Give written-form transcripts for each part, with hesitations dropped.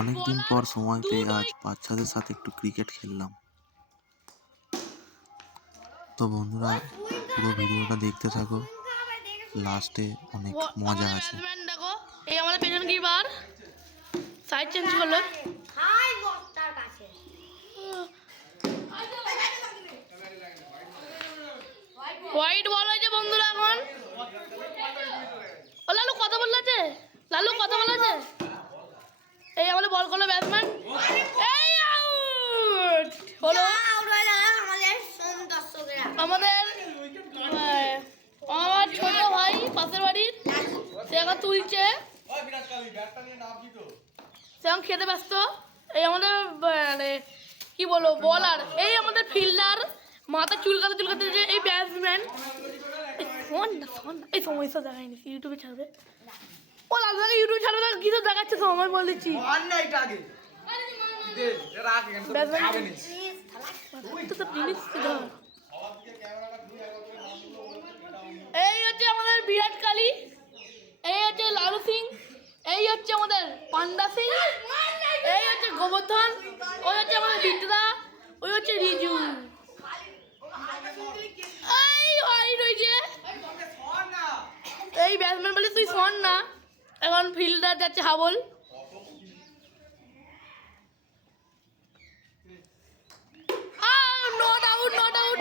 অনেকদিন পর সময় পেয়ে আজ বাচ্চাদের সাথে একটু ক্রিকেট খেললাম। তো বন্ধুরা, পুরো ভিডিওটা দেখতে থাকো, লাস্টে অনেক মজা আছে। দেখো, এই আমাদের পেছন কিপার সাইড চেঞ্জ করলো। হোয়াইট বল হয়েছে বন্ধুরা। এখন ও লালু কথা বলছে, লালু কথা বলেছে। এই আমাদের বল করলো ব্যাটসম্যান, এই আউট হলো। আমাদের আমার ছোট ভাই পাশের বাড়ির, সে এখন তুলছে, সে এখন খেতে ব্যস্ত। এই আমাদের মানে কি বলবো বলার, এই আমাদের ফিল্ডার মাথা চুলকাতে চুলকাতে যে এই ব্যাটসম্যান। এই সময় সব দেখায়নি, ইউটিউবে ছাড়বে। ও লালু দাদা ইউটিউবে ছাড়বে, না কি সব দেখাচ্ছে সময় বলে দিচ্ছি। এই হচ্ছে আমাদের বিরাট কোহলি, এই হচ্ছে লালু সিং, এই হচ্ছে আমাদের পান্ডা সিং, এই হচ্ছে গোবর্ধন, ওই হচ্ছে আমাদের বিদ্যা, ওই হচ্ছে রিজু। এই ভাই রয়েছে এই ব্যাটসম্যান বলে তুই শোন না। এখন ফিল্ডার যাচ্ছে Hubble. Not out, not out.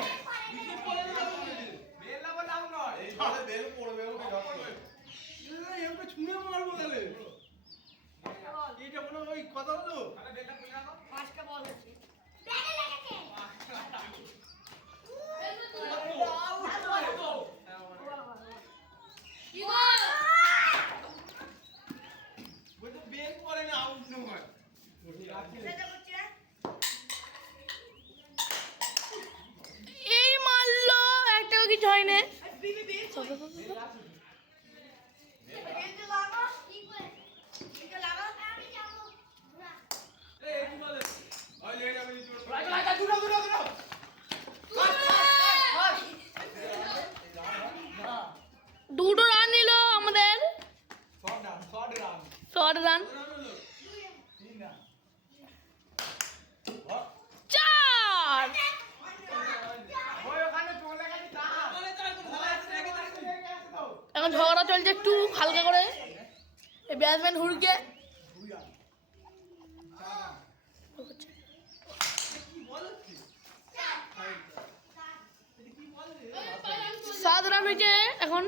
এই মারলো, একটাও কিছু হয়নি। দুটো রান নিল আমাদের, শর্ট রান। চার। এখন ঝগড়া চলছে একটু হালকা করে, এই ব্যাটসম্যান হুড়কে। সাত রান হয়েছে এখন,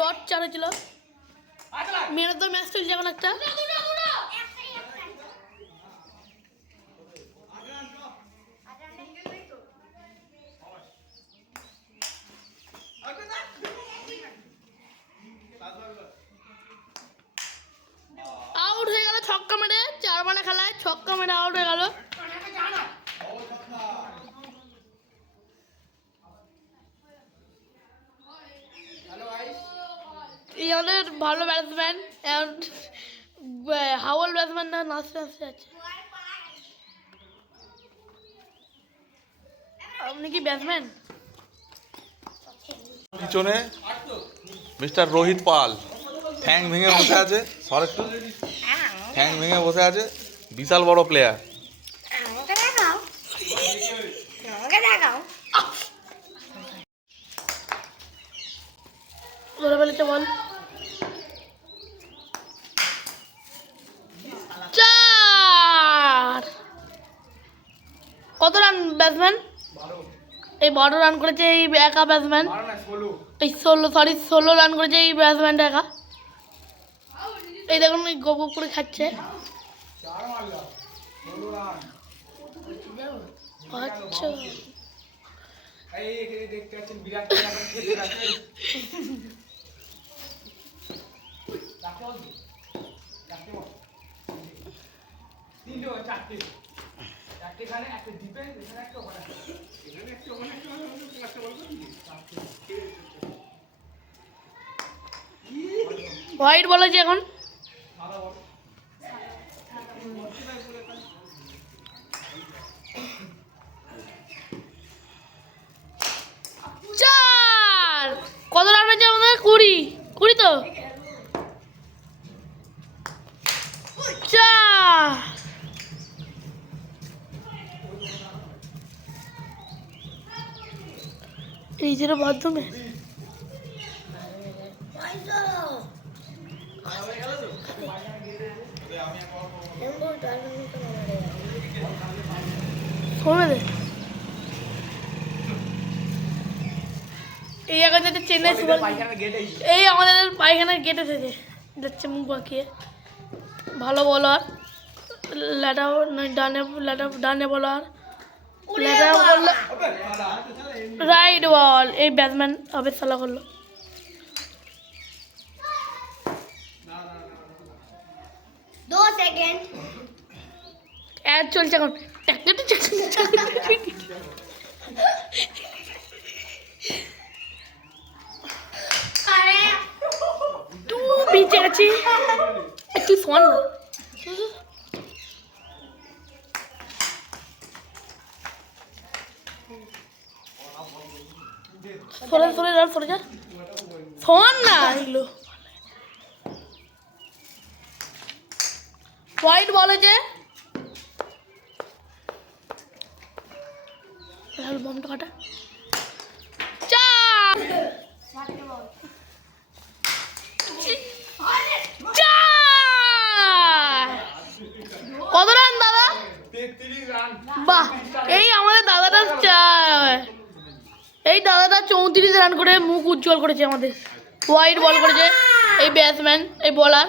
ডট 4 হয়েছিল। মেয়েরা তো ম্যাচ চলছে এখন একটা। আউট হয়ে গেল ছক্কা মেরে, 4 রানে খেলায় ছক্কা মেরে আউট হয়ে গেল। এই আমাদের ভালো ব্যাটসম্যান, হাওয়াল ব্যাটসম্যান না নাচতে নাচতে আছে। আপনি কি ব্যাটসম্যান? পিছনে মিস্টার রোহিত পাল ঠ্যাং ভেঙে বসে আছে, ঠ্যাং ভেঙে বসে আছে, বিশাল বড় প্লেয়ার। ধরে ফেলেছে বল। 4। কত রান ব্যাটসম্যান? এই 12 রান করেছে এই একা ব্যাটসম্যান। এই 16 রান করেছে এই ব্যাটসম্যানটা একা। এই দেখুন এই গোপ করে খাচ্ছে। আচ্ছা হোয়াইট বলেছে এখন। কত রান হয়েছে আমাদের? 20 তো। 4 নিজের বাথরুমে শোনে এই এখন যাচ্ছে চেন্নাই সুপার, এই আমাদের পায়খানার গেটে থেকে যাচ্ছে মুখ বাঁকিয়ে। ভালো বলার, ল্যাটাও ডানে বলার, ল্যাটা বললো রাইট বল। এই ব্যাটসম্যান হবে সালা করলো। অ্যাড চলছে এখন। বেঁচে গেছি একটু শোন না। সরে যা শোন না এগুলো। হোয়াইট বল হয়েছে, বমটা কাটা কত রান দাদা? বাহ, এই আমাদের দাদাটা এই দাদাটা 34 রান করে মুখ উজ্জ্বল করেছে আমাদের। হোয়াইট বল করেছে এই ব্যাটসম্যান, এই বলার,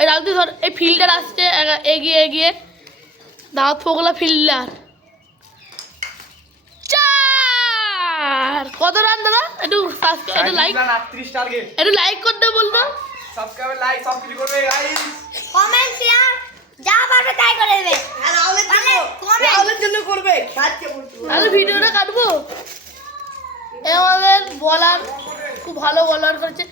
এই রাজদী ধর, এই ফিল্ডার আসছে এগিয়ে এগিয়ে, দাঁত ফোগলা ফিল্ডার। কত রান দাদা? একটু লাইক, একটু লাইক করতে বলতো, সাবস্ক্রাইব লাইক সব কিছু করবে গাইস, কমেন্ট শেয়ার যা পারবে তাই করে দেবে। আর রাহুলের জন্য করবে, আজকে বলছো আমি ভিডিওটা কাটবো। আমাদের বলার খুব ভালো বলার করেছে।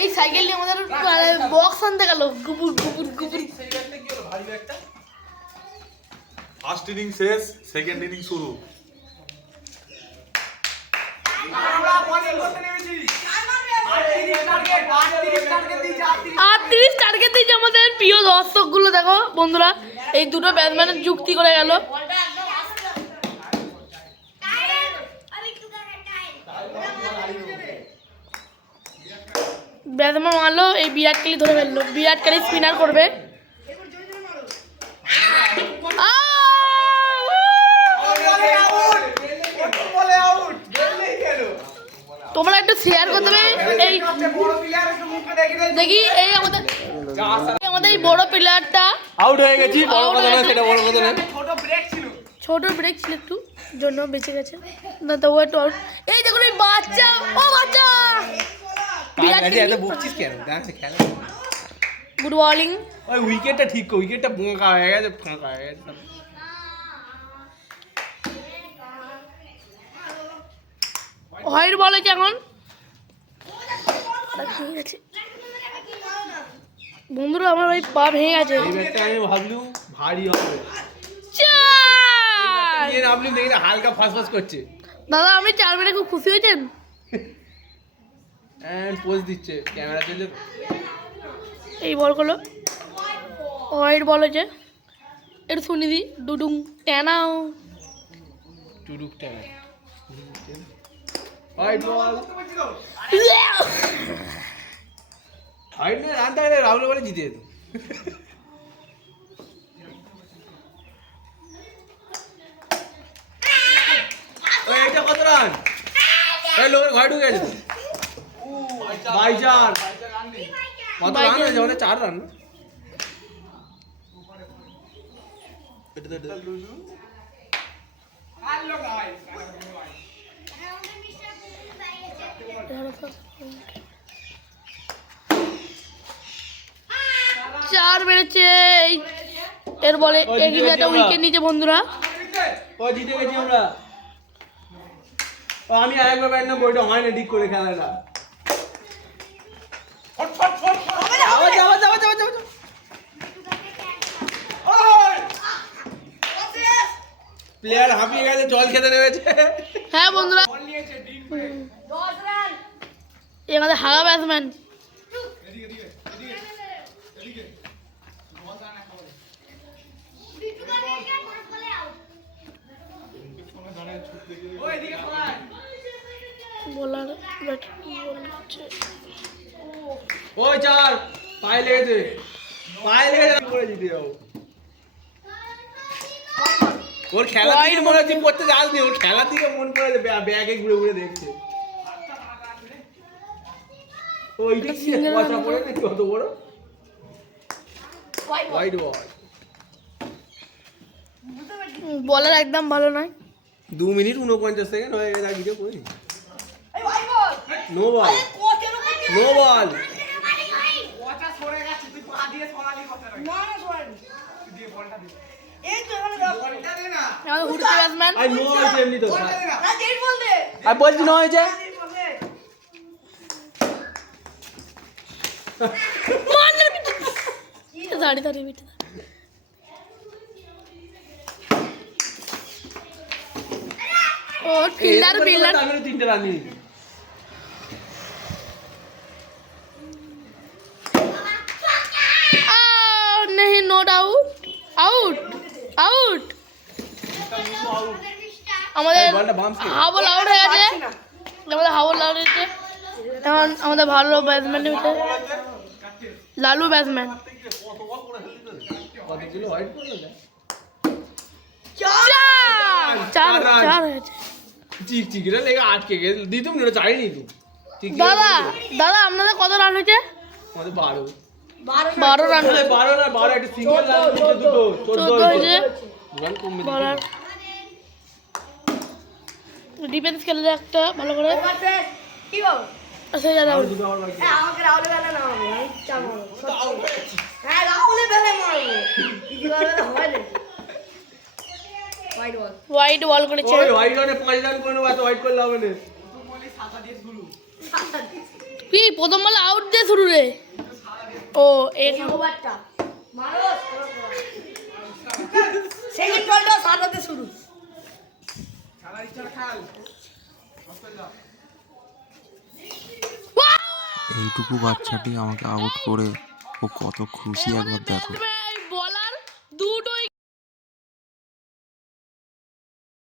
এই সাইকেল নিয়ে আমাদের বক্স আনতে গেল, গুবুর গুবুর গুবুর। ফার্স্ট ইনিং শেষ, সেকেন্ড ইনিং শুরু। আমরা বলিং করতে নেমেছি। 38 টার্গেট দিয়েছে আমাদের প্রিয় দর্শকগুলো। দেখো বন্ধুরা, এই দুটো ব্যাটসম্যানের যুক্তি করে গেল। ব্যাটসম্যান মারলো, এই বিরাট কোহলি ধরে ফেললো। বিরাট কোহলি স্পিনার করবে। তোমরা একটু শেয়ার করতে হবে। এই দেখি এই আমাদের এই বড় প্লেয়ারটা আউট হয়ে গেছি, বড় কথা না, সেটা বড় কথা না, ছোট ব্রেক ছিল একটু, জন্য বেঁচে গেছে না তো। একটু আউট। এই দেখুন এই বাচ্চা, ও বাচ্চা গুড বলিং। ওই উইকেটটা ঠিক, উইকেটটা বোঁকা হয়ে গেছে, ফাঁকা হয়ে গেছে। হোয়াইট বল হয়েছে এখন। বন্ধুরা আমার ওই পা ভেঙে গেছে। এই ব্যাটটা আমি ভাবলুম ভারী হবে, নিয়ে নামলুম দেখি না হালকা ফাঁস করছে। দাদা আমি 4 মিনিটে খুব খুশি হয়েছেন। পোজ দিচ্ছে ক্যামেরা চলছে। এই বল করলো, হোয়াইট বল হয়েছে। একটু শুনি দি, ডুডুং টানাও টুডুক টানা হোয়াইট বল, হোয়াইট নিয়ে রানটা হলে রাহুল বলে জিতে যেত। এটা কত রান? হোয়াইট হয়ে গেছে 22 রান। কত রান হয়েছে? আমাদের 4 রান না? চার মেরেছে। এর বলে একটা উইকেট নিচে বন্ধুরা। ও জিতে গেছি আমরা। আমি আরেকবার ব্যাট না, বইটা হয় না ঠিক করে খেলাটা। প্লেয়ার হাঁপিয়ে গেছে, জল খেতে নেমেছে। হ্যাঁ বন্ধুরা, আমাদের হারা ব্যাটসম্যান। ওই 4 পায়ে লেগেছে করে দিতে যাও ওর খেলার দিকে মনে হচ্ছে পড়তে যাসনি ওর খেলার দিকে মন পড়ে ব্যাগে ঘুরে ঘুরে দেখছে ওইটা কি পয়সা পড়ে না কত বড় হোয়াইট বল বলার একদম ভালো নয়। 2 মিনিট 49 সেকেন্ড হয়ে গেছে আর ভিডিও কই নো বল নো বল আমাদের হুডকে ব্যাটসম্যান আর নো হয়েছে এমনি তো আর বলছি নো হয়েছে দাঁড়িয়ে বিটে ও ফিল্ডার আমি 3টে রান নিই नहीं नॉट आउट आउट आउट আমাদের বলটা বাম্পস কি হাবল আউট হয়ে গেছে আমাদের হাবল আউট হয়েছে এখন আমাদের ভালো ব্যাটসম্যান হয়েছে লালু ব্যাটসম্যান কত কিলো হোয়াইট করলো চার চার হয়েছে চিক চিকরে লেগে আটকে গেছে দিতুম না চাইনি তুই ঠিক দাদা দাদা আপনাদের কত রান হয়েছে আমাদের 12 12 রান 12 না 12 একটা সিঙ্গেল রান দিতে দুটো 14 হয়েছে রান কম দিতে বলার ডিফেন্স খেলে একটা ভালো করে কি বল আচ্ছা যারা আর দুটো আবার বাকি আমাকে রাহুল বেলা না হবে আমি চাবো হ্যাঁ রাহুলের বেলা মারবো কি করবে না হয় না হোয়াইট বল হোয়াইট বল করেছে ওই হোয়াইট রানে 5 রান করে নেবো এত হোয়াইট করলে হবে না কি প্রথম বলে আউট দিয়ে শুরু রে ও এক ওভারটা মারো সেকেন্ড বলটা সাদাতে শুরু এইটুকু বাচ্চাটি আমাকে আউট করে ও কত খুশি একবার দেখো।